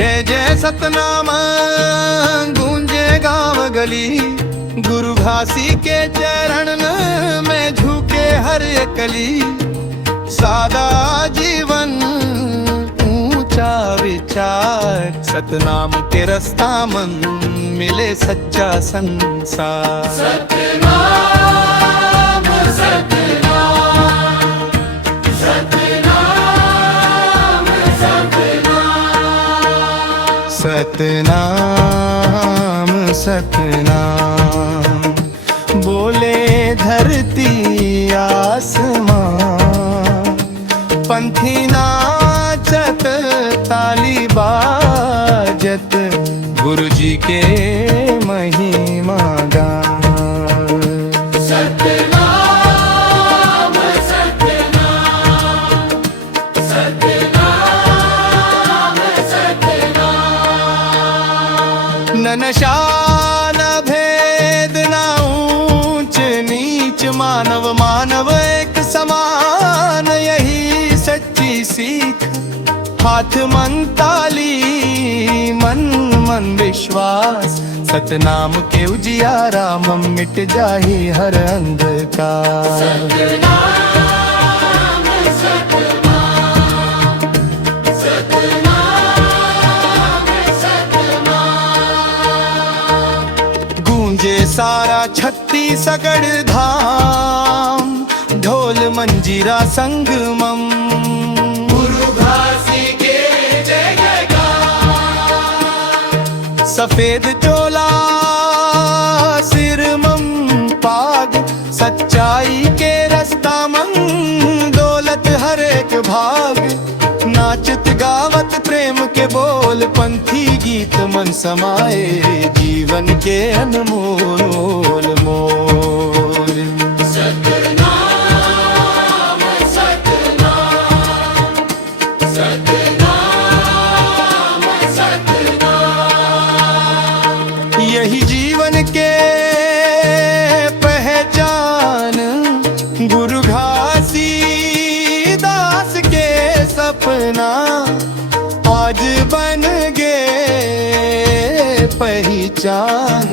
जय जय सतनाम गूंजे गांव गली, गुरु घासी के चरण में झुके हर कली। सादा जीवन ऊंचा विचार, सतनाम के रास्ता मन मिले सच्चा संसार। सतनाम सतनाम सतनाम सतनाम सतनाम, बोले धरती आसमां। पंथी नाचत ताली बाजत, गुरु जी के महिमा गान। सतनाम सतनाम सतनाम सतनाम। न नशा न भेद न ऊंच नीच, मानव मानव एक समान, यही सच्ची सीख। हाथ मन ताली मन मन विश्वास, सतनाम के उजियारा में मिट जाही हर अंधकार। सतनाम सतनाम सतनाम सतनाम। गूंजे सारा छत्तीसगढ़ धाम, ढोल मंजीरा संगमम। गुरु घासी के जय जयकार। सफेद चोला सिर मम पाग, सच्चाई के रास्ता मन दौलत हर एक भाग। नाचत गावत प्रेम के बोल, पंथी गीत मन समाए जीवन के अनमोल मोल। सतनाम सतनाम सतनाम सतनाम। यही जीवन के पहचान, गुरु घासी दास के सपना आज बन गए पहचान।